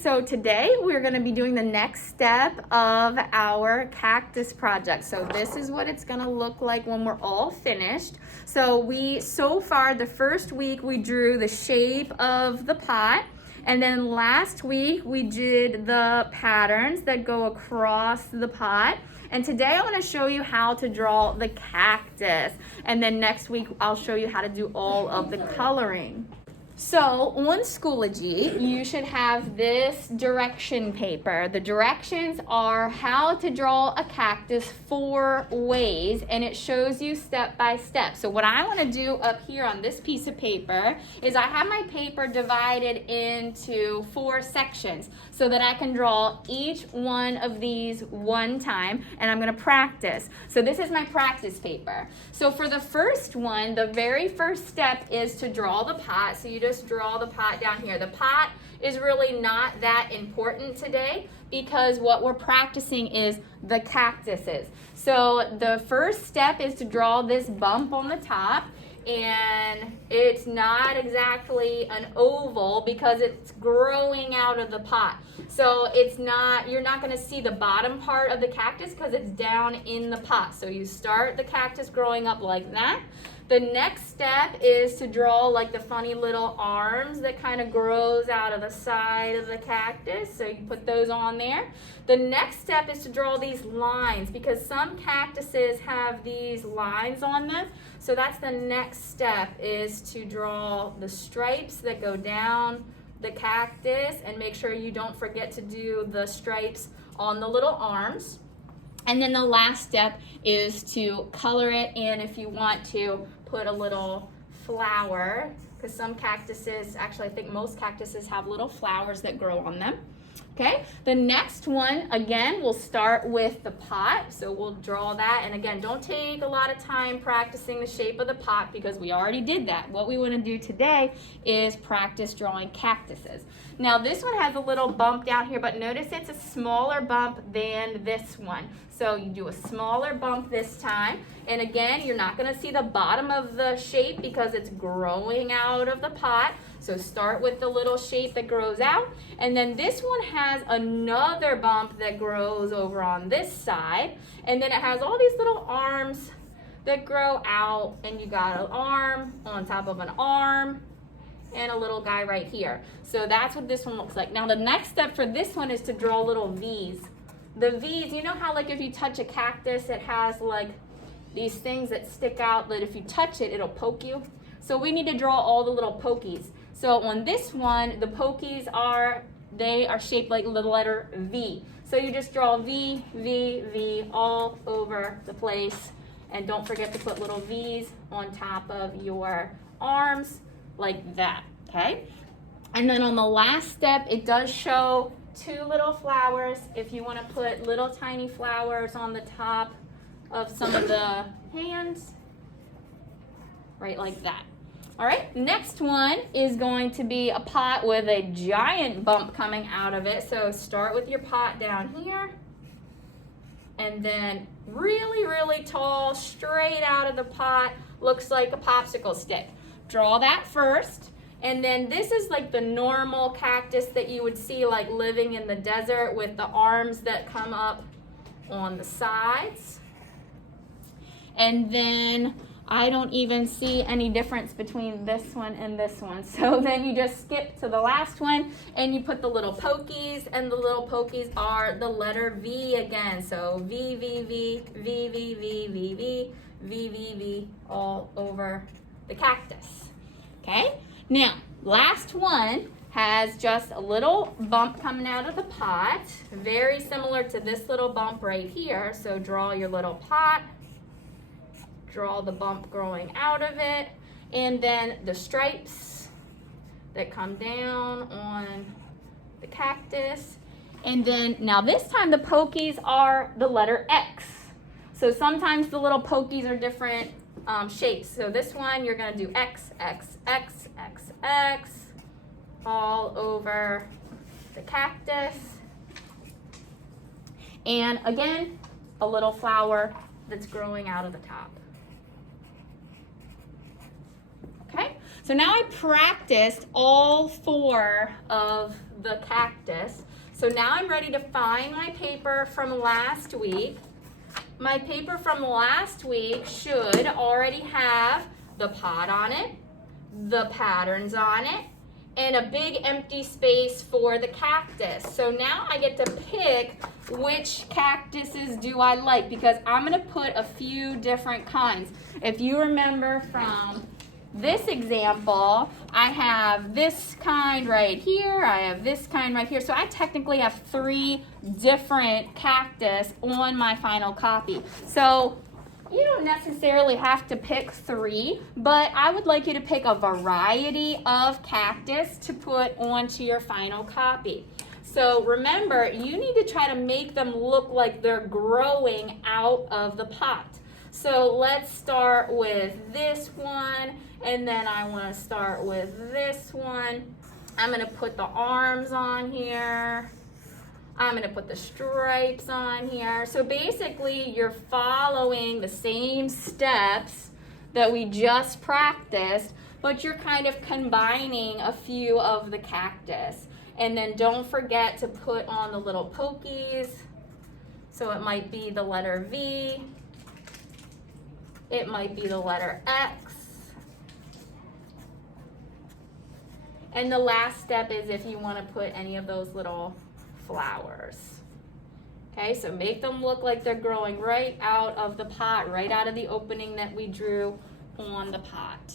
so today we're going to be doing the next step of our cactus project. So this is what it's going to look like when we're all finished. So far the first week we drew the shape of the pot, and then last week we did the patterns that go across the pot. And today I'm going to show you how to draw the cactus, and then next week I'll show you how to do all of the coloring. So on Schoology, you should have this direction paper. The directions are how to draw a cactus 4 ways, and it shows you step by step. So what I want to do up here on this piece of paper is I have my paper divided into 4 sections so that I can draw each one of these one time, and I'm going to practice. So this is my practice paper. So for the first one, the very first step is to draw the pot. So you just draw the pot down here. The pot is really not that important today because what we're practicing is the cactuses. So the first step is to draw this bump on the top, and it's not exactly an oval because it's growing out of the pot. So you're not going to see the bottom part of the cactus because it's down in the pot. So you start the cactus growing up like that. The next step is to draw like the funny little arms that kind of grows out of the side of the cactus. So you put those on there. The next step is to draw these lines because some cactuses have these lines on them. So that's the next step, is to draw the stripes that go down the cactus, and make sure you don't forget to do the stripes on the little arms. And then the last step is to color it in if you want to put a little flower, because some cactuses, actually I think most cactuses have little flowers that grow on them. Okay, the next one, again, we'll start with the pot. So we'll draw that, and again, don't take a lot of time practicing the shape of the pot because we already did that. What we want to do today is practice drawing cactuses. Now this one has a little bump down here, but notice it's a smaller bump than this one. So you do a smaller bump this time, and again, you're not going to see the bottom of the shape because it's growing out of the pot. So start with the little shape that grows out, and then this one has another bump that grows over on this side, and then it has all these little arms that grow out, and you got an arm on top of an arm and a little guy right here. So that's what this one looks like. Now the next step for this one is to draw little V's. The V's, you know how like if you touch a cactus, it has like these things that stick out that if you touch it, it'll poke you. So we need to draw all the little pokies. So on this one, the pokies are shaped like the letter V. So you just draw V, V, V all over the place. And don't forget to put little V's on top of your arms like that, okay? And then on the last step, it does show 2 little flowers. If you want to put little tiny flowers on the top of some of the hands, right like that. All right, next one is going to be a pot with a giant bump coming out of it. So start with your pot down here, and then really, really tall, straight out of the pot, looks like a popsicle stick. Draw that first, and then this is like the normal cactus that you would see like living in the desert with the arms that come up on the sides. And then I don't even see any difference between this one and this one. So then you just skip to the last one and you put the little pokies, and the little pokies are the letter V again. So V, V, V, V, V, V, V, V, V, V, V, all over the cactus. Okay, now last one has just a little bump coming out of the pot, very similar to this little bump right here. So draw your little pot, draw the bump growing out of it, and then the stripes that come down on the cactus. And then now this time the pokies are the letter X. So sometimes the little pokies are different shapes. So this one you're going to do X, X, X, X, X all over the cactus. And again, a little flower that's growing out of the top. Okay, So now I practiced all 4 of the cactus. So now I'm ready to find my paper from last week. My paper from last week should already have the pot on it, the patterns on it, and a big empty space for the cactus. So now I get to pick which cactuses do I like, because I'm going to put a few different kinds. If you remember from this example, I have this kind right here, I have this kind right here. So I technically have 3 different cactus on my final copy. So you don't necessarily have to pick 3, but I would like you to pick a variety of cactus to put onto your final copy. So remember, you need to try to make them look like they're growing out of the pot. So let's start with this one, and then I want to start with this one. I'm going to put the arms on here. I'm going to put the stripes on here. So basically, you're following the same steps that we just practiced, but you're kind of combining a few of the cactus. And then don't forget to put on the little pokies. So it might be the letter V. It might be the letter X. And the last step is if you want to put any of those little flowers. Okay, so make them look like they're growing right out of the pot, right out of the opening that we drew on the pot.